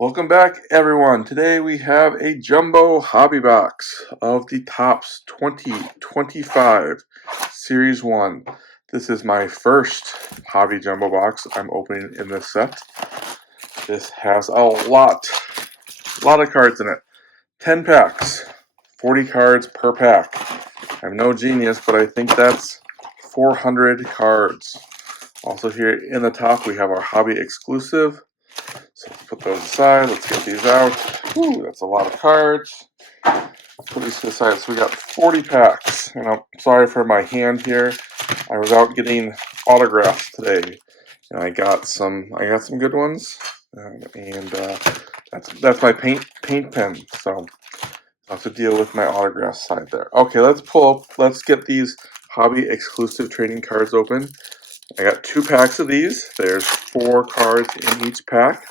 Welcome back, everyone. Today we have a jumbo hobby box of the Topps 2025 Series 1. This is my first hobby jumbo box I'm opening in this set. This has a lot of cards in it. 10 packs, 40 cards per pack. I'm no genius, but I think that's 400 cards. Also here in the top we have our hobby exclusive. So let's put those aside. Let's get these out. Whew, that's a lot of cards. Put these to the side. So we got 40 packs. And I'm sorry for my hand here. I was out getting autographs today, and I got some good ones. That's my paint pen. So I have to deal with my autograph side there. Okay, let's get these hobby exclusive trading cards open. I got 2 packs of these. There's 4 cards in each pack.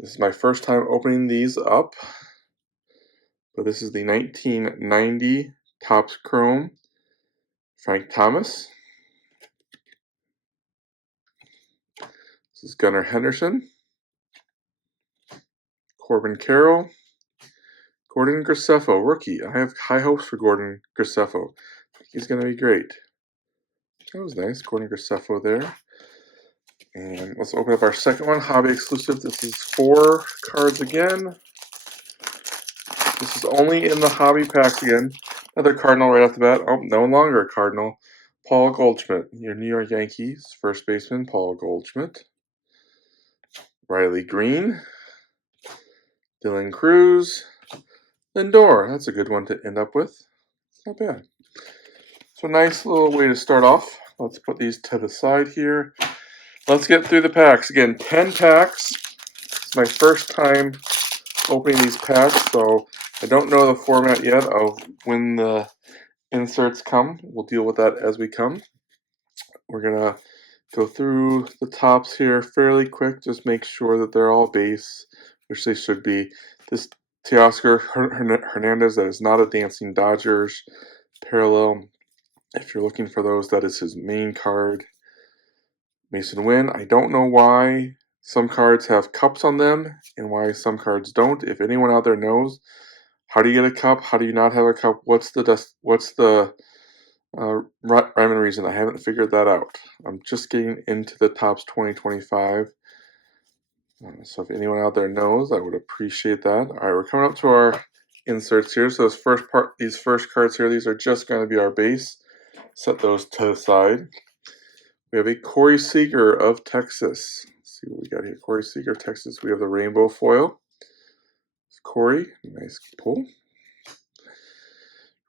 This is my first time opening these up, but this is the 1990 Topps Chrome Frank Thomas. This is Gunnar Henderson, Corbin Carroll, Gordon Graceffo, rookie. I have high hopes for Gordon Graceffo. He's going to be great. That was nice, Gordon Graceffo there. And let's open up our second one, hobby exclusive. This is 4 cards again. This is only in the hobby packs again. Another Cardinal right off the bat. Oh, no longer a Cardinal. Paul Goldschmidt, your New York Yankees first baseman, Paul Goldschmidt. Riley Green. Dylan Cruz. Lindor. That's a good one to end up with. Not bad. So nice little way to start off. Let's put these to the side here. Let's get through the packs. Again, 10 packs. It's my first time opening these packs, so I don't know the format yet of when the inserts come. We'll deal with that as we come. We're gonna go through the tops here fairly quick. Just make sure that they're all base, which they should be. This Teoscar Hernandez, that is not a Dancing Dodgers parallel. If you're looking for those, that is his main card. Mason Wynn, I don't know why some cards have cups on them and why some cards don't. If anyone out there knows, how do you get a cup? How do you not have a cup? What's the rhyme and reason? I haven't figured that out. I'm just getting into the Topps 2025. So if anyone out there knows, I would appreciate that. All right, we're coming up to our inserts here. So these first cards here, these are just going to be our base. Set those to the side. We have a Corey Seager of Texas. Let's see what we got here. Corey Seager of Texas. We have the rainbow foil. Corey, nice pull.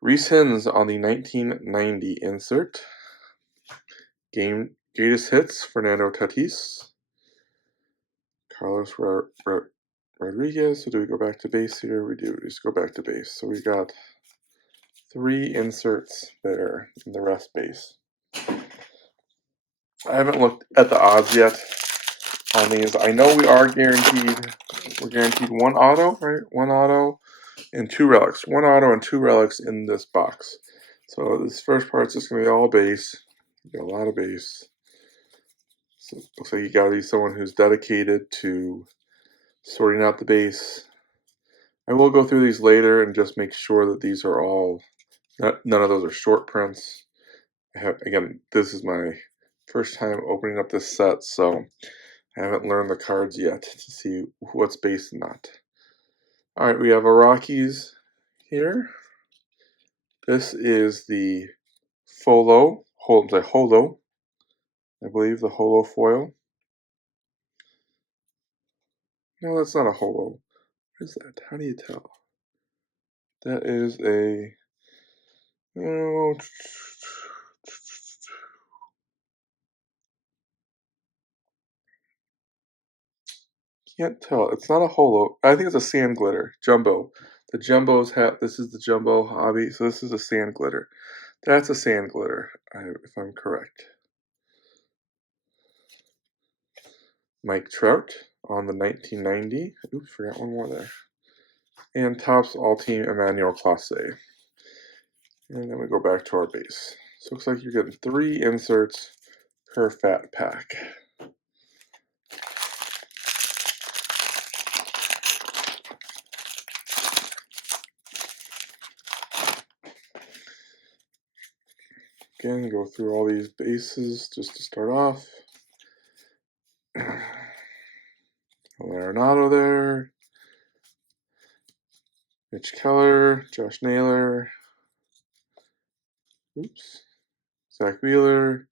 Reese Hins on the 1990 insert. Greatest hits, Fernando Tatis. Carlos Rodriguez. So do we go back to base here? We do. We just go back to base. So we got 3 inserts there, and the rest base. I haven't looked at the odds yet on these. I know we are guaranteed. We're guaranteed 1 auto, right? 1 auto and 2 relics. 1 auto and 2 relics in this box. So this first part's just going to be all base. You got a lot of base. So looks like you got to be someone who's dedicated to sorting out the base. I will go through these later and just make sure that these are all, none of those are short prints. Again, this is my first time opening up this set, so I haven't learned the cards yet to see what's base and not. All right, we have a Rockies here. This is the Holo, I believe, the Holo foil. No, that's not a Holo. What is that? How do you tell? That is a... Oh, can't tell. It's not a Holo. I think it's a Sandglitter Jumbo. The Jumbos have... This is the Jumbo hobby, so this is a Sandglitter. That's a Sandglitter, if I'm correct. Mike Trout on the 1990. Oops, forgot one more there. And Topps All-Team Emmanuel Clase. And then we go back to our base. So it looks like you're getting 3 inserts per fat pack. again, go through all these bases just to start off. Arenado there. Mitch Keller, Josh Naylor. Oops. Zach Wheeler.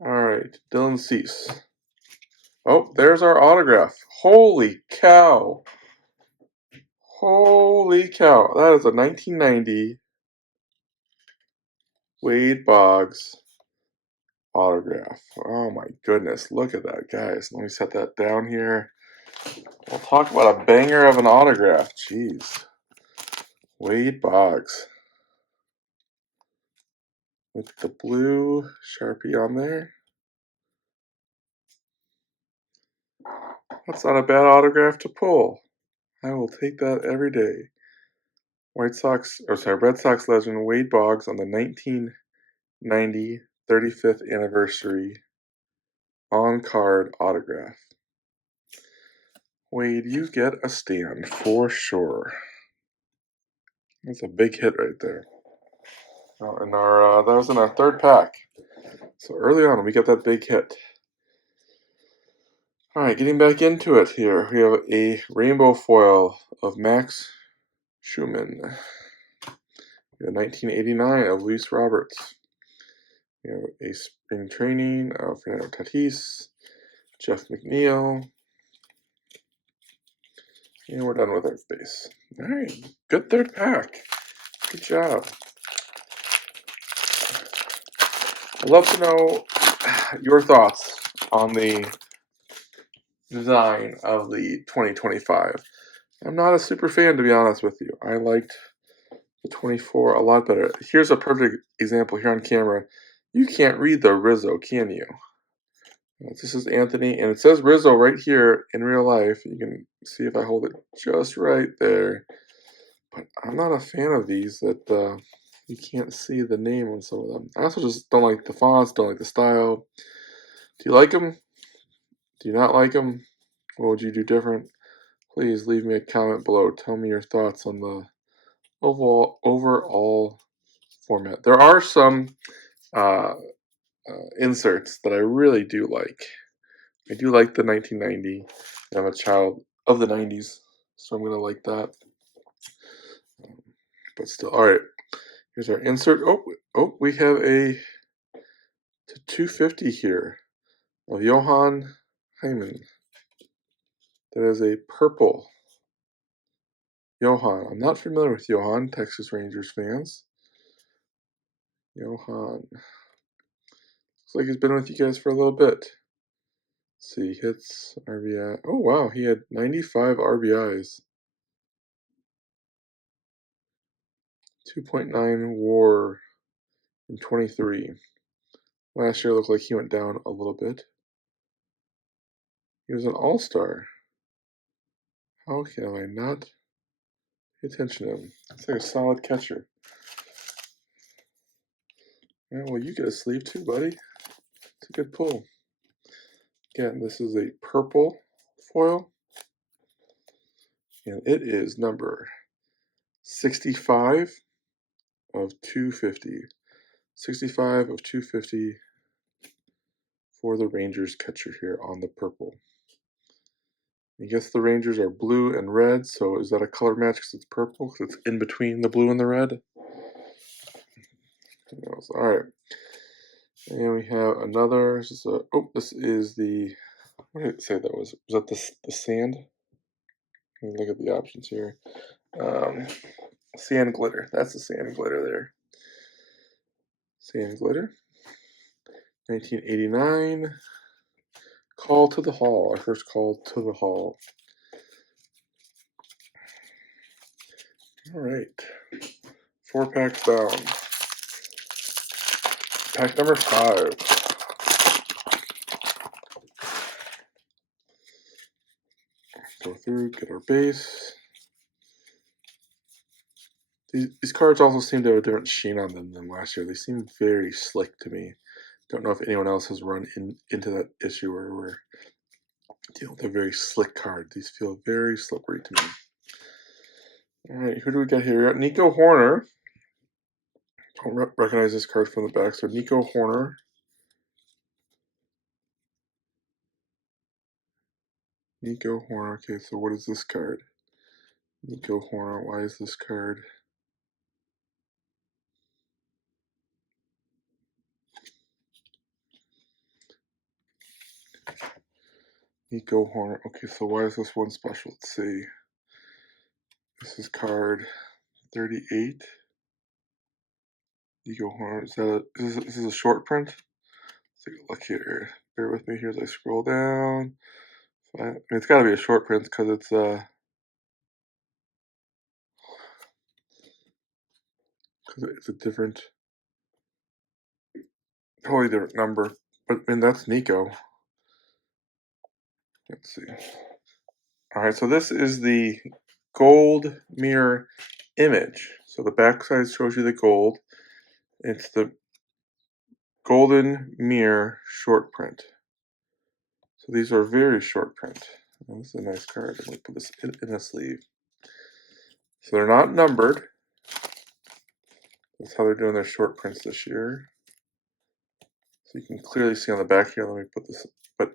All right, Dylan Cease. Oh, there's our autograph. Holy cow. Holy cow. That is a 1990 Wade Boggs autograph. Oh my goodness. Look at that, guys. Let me set that down here. We'll talk about a banger of an autograph. Jeez. Wade Boggs. With the blue Sharpie on there. That's not a bad autograph to pull. I will take that every day. Red Sox legend Wade Boggs on the 1990 35th anniversary on-card autograph. Wade, you get a stand for sure. That's a big hit right there. And that was in our third pack. So early on, we got that big hit. All right, getting back into it here. We have a rainbow foil of Max Schumann. We have 1989 of Luis Roberts. We have a spring training of Fernando Tatis, Jeff McNeil. And we're done with our base. All right, good third pack. Good job. I'd love to know your thoughts on the design of the 2025. I'm not a super fan, to be honest with you. I liked the 24 a lot better. Here's a perfect example here on camera. You can't read the Rizzo, can you? This is Anthony, and it says Rizzo right here in real life. You can see if I hold it just right there. But I'm not a fan of these that you can't see the name on some of them. I also just don't like the fonts, don't like the style. Do you like them? Do you not like them? What would you do different? Please leave me a comment below. Tell me your thoughts on the overall format. There are some inserts that I really do like. I do like the 1990. I'm a child of the 90s, so I'm going to like that. But still, all right. Here's our insert. Oh, we have a 250 here of Johan Hyman. That is a purple Johan. I'm not familiar with Johan, Texas Rangers fans. Johan. Looks like he's been with you guys for a little bit. Let's see, hits, RBI. Oh, wow, he had 95 RBIs. 2.9 WAR in 23. Last year looked like he went down a little bit. He was an all-star. How can I not pay attention to him? Looks like a solid catcher. Yeah, well, you get a sleeve too, buddy. It's a good pull. Again, this is a purple foil. And it is number 65 of 250. 65 of 250 for the Rangers catcher here on the purple. I guess the Rangers are blue and red, so is that a color match because it's purple? Because it's in between the blue and the red? Who knows? All right. And we have another. This is the. What did it say that was? Was that the sand? Let me look at the options here. Sandglitter. That's the Sandglitter there. Sandglitter. 1989. Call to the Hall. Our first call to the Hall. All right. 4 packs down. Pack number 5. Go through, get our base. These cards also seem to have a different sheen on them than last year. They seem very slick to me. Don't know if anyone else has run into that issue where we're dealing with a very slick card. These feel very slippery to me. All right, who do we got here? We got Nico Hoerner, I'll recognize this card from the back. So Nico Hoerner. Nico Hoerner. Okay, so what is this card? Nico Hoerner. Why is this card? Nico Hoerner. Okay, so why is this one special? Let's see. This is card 38. Nico Hoerner. Is this a short print? Let's take a look here. Bear with me here as I scroll down. I mean, it's got to be a short print because it's a different, totally different number. But I mean, that's Nico. Let's see. All right, so this is the gold mirror image. So the back side shows you the gold. It's the golden mirror short print. So these are very short print. Oh, this is a nice card. I'm going to put this in a sleeve. So they're not numbered. That's how they're doing their short prints this year. So you can clearly see on the back here. Let me put this. But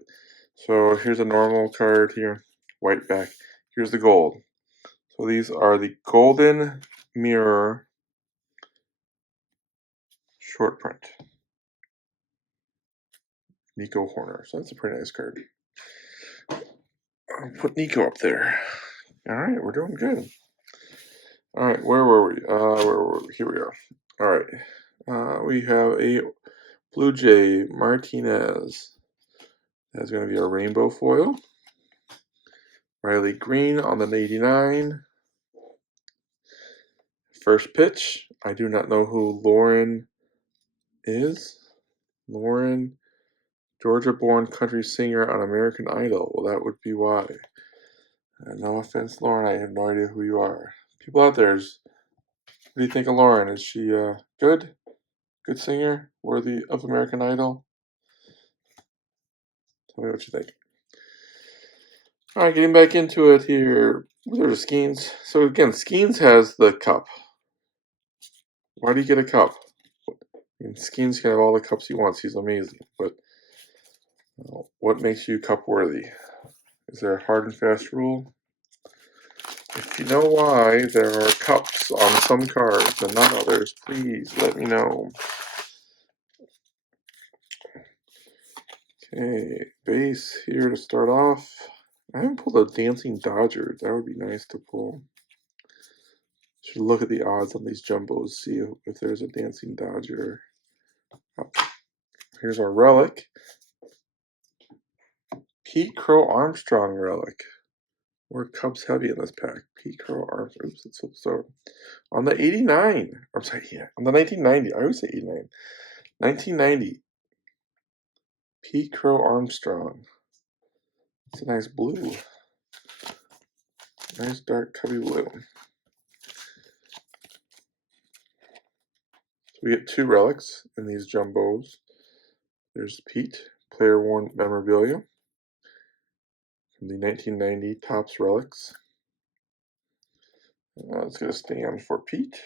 so here's a normal card here, white back. Here's the gold. So these are the golden mirror short print. Nico Hoerner. So that's a pretty nice card. I'll put Nico up there. All right, we're doing good. All right, where were we? Here we are. All right, we have a Blue Jay Martinez. That's going to be a rainbow foil. Riley Green on the 89. First pitch. I do not know who Lauren is. Lauren, Georgia-born country singer on American Idol. Well, that would be why. No offense, Lauren. I have no idea who you are. People out there, what do you think of Lauren? Is she good? Good singer? Worthy of American Idol? Tell me what you think. All right, getting back into it here. There's Skeens. So again, Skeens has the cup. Why do you get a cup? I mean, Skeens can have all the cups he wants. He's amazing. But what makes you cup worthy? Is there a hard and fast rule? If you know why there are cups on some cards and not others, please let me know. Okay, base here to start off. I haven't pulled a Dancing Dodger. That would be nice to pull. Should look at the odds on these jumbos, see if there's a Dancing Dodger. Oh, here's our relic. Pete Crow Armstrong relic. We're Cubs heavy in this pack. Pete Crow Armstrong. Oops, it's so. On the 89. I'm sorry, yeah. On the 1990. I always say 89. 1990. Pete Crow Armstrong. It's a nice blue. Nice dark cubby blue. So we get two relics in these jumbos. There's Pete, player worn memorabilia from the 1990 Topps relics. Let's get a stand for Pete.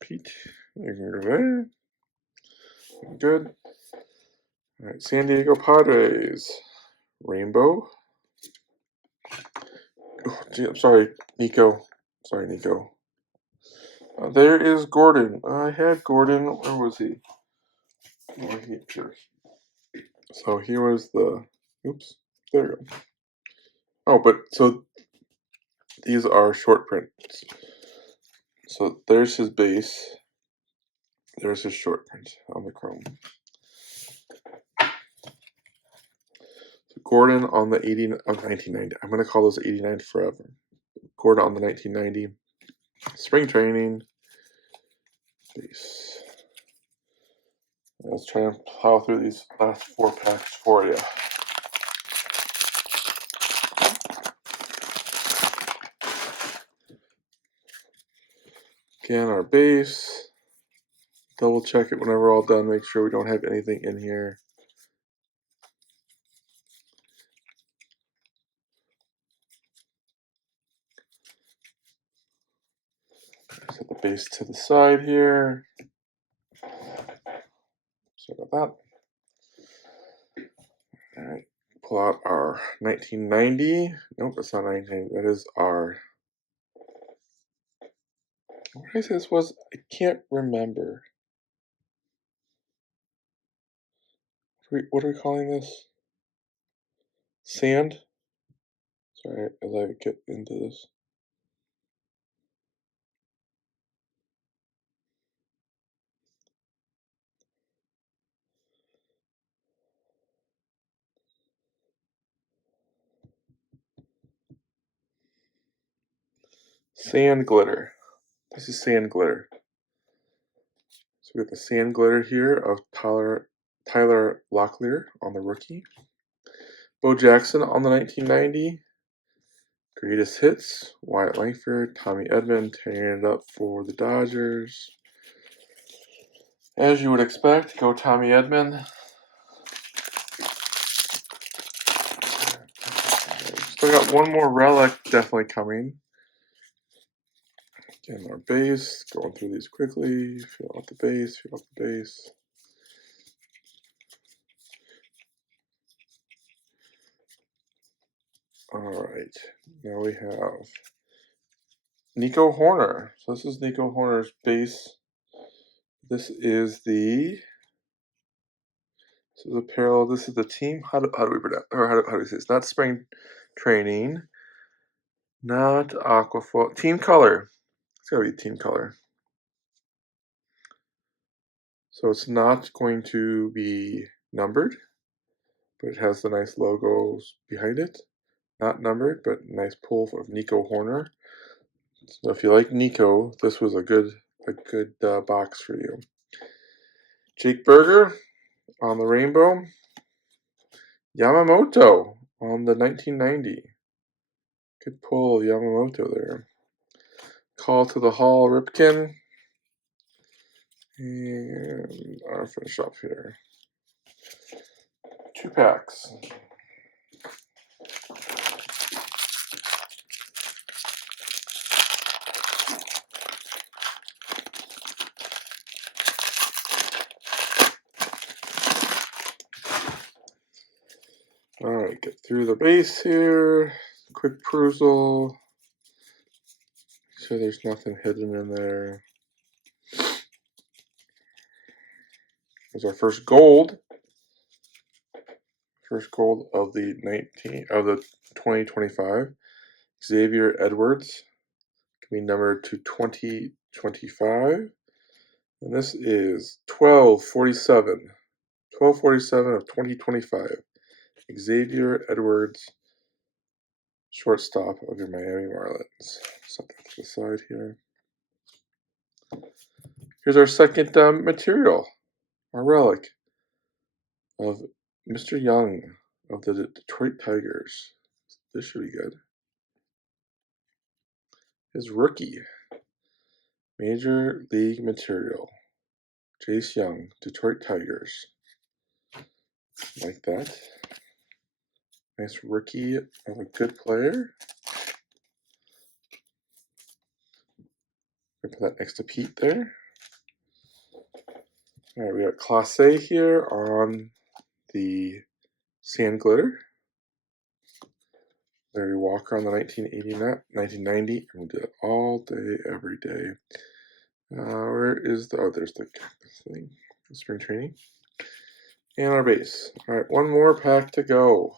Pete, you can go there. Good. All right, San Diego Padres. Rainbow. Oh, gee, I'm sorry, Nico. Sorry, Nico. There is Gordon. I had Gordon. Where was he? Here. So here was the. Oops. There we go. Oh, but so these are short prints. So there's his base. There's his short print on the chrome. So Gordon on the 1990. I'm going to call those 89 forever. Gordon on the 1990. Spring training. Base. Let's try and plow through these last four packs for you. Again, our base. Double check it whenever we're all done. Make sure we don't have anything in here. Set the base to the side here. Sorry about that. All right, pull out our 1990. Nope, that's not 1990. That is our. What did I say this was? I can't remember. What are we calling this? Sand? Sorry, as I get into this. Sandglitter. This is Sandglitter. So we have the Sandglitter here of Tyler Locklear on the rookie. Bo Jackson on the 1990. Greatest hits, Wyatt Langford, Tommy Edman tearing it up for the Dodgers. As you would expect, go Tommy Edman. Still got one more relic definitely coming. Getting our base, going through these quickly. Fill out the base, fill out the base. Alright, now we have Nico Hoerner. So this is Nico Hoerner's base. This is the parallel. This is the team. How do we pronounce? Or how do we say? It's not spring training. Not Aquafo. Team color. It's gotta be team color. So it's not going to be numbered, but it has the nice logos behind it. Not numbered, but nice pull of Nico Hoerner. So if you like Nico, this was a good box for you. Jake Berger on the rainbow. Yamamoto on the 1990. Good pull, Yamamoto there. Call to the Hall, Ripken. And our finish up here. 2 packs. Alright, get through the base here. Quick perusal. Make sure there's nothing hidden in there. There's our first gold. First gold of the 2025. Xavier Edwards. Can be numbered to 2025. And this is 1247. 1247 of 2025. Xavier Edwards, shortstop of your Miami Marlins. Set that to the side here. Here's our second material, our relic of Mr. Young of the Detroit Tigers. This should be good. His rookie, Major League material, Jace Young, Detroit Tigers. Like that. Nice rookie of a good player. I'm gonna put that next to Pete there. Alright, we got Class A here on the Sandglitter. Larry Walker on the 1990. I'm going to do it all day, every day. Where is the... Oh, there's the thing. The spring training. And our base. Alright, one more pack to go.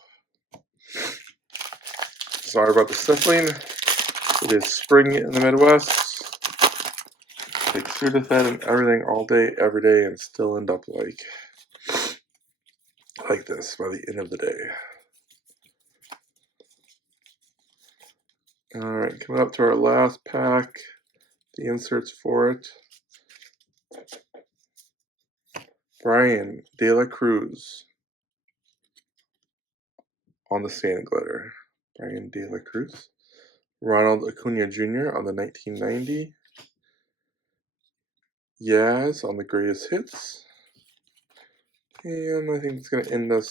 Sorry about the sniffling. It is spring in the Midwest. Take Sudafed and everything all day, every day, and still end up like this by the end of the day. Alright, coming up to our last pack. The inserts for it. Brian De La Cruz on the Sandglitter. Brian De La Cruz. Ronald Acuna Jr. on the 1990. Yaz on the greatest hits. And I think it's going to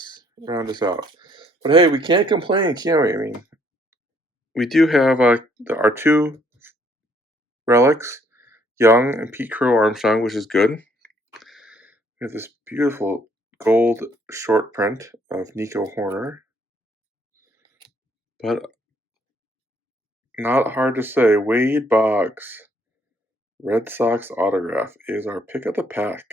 round us out. But hey, we can't complain, can we? I mean, we do have our 2 relics. Young and Pete Crow Armstrong, which is good. We have this beautiful gold short print of Nico Hoerner. But not hard to say, Wade Boggs, Red Sox autograph, is our pick of the pack.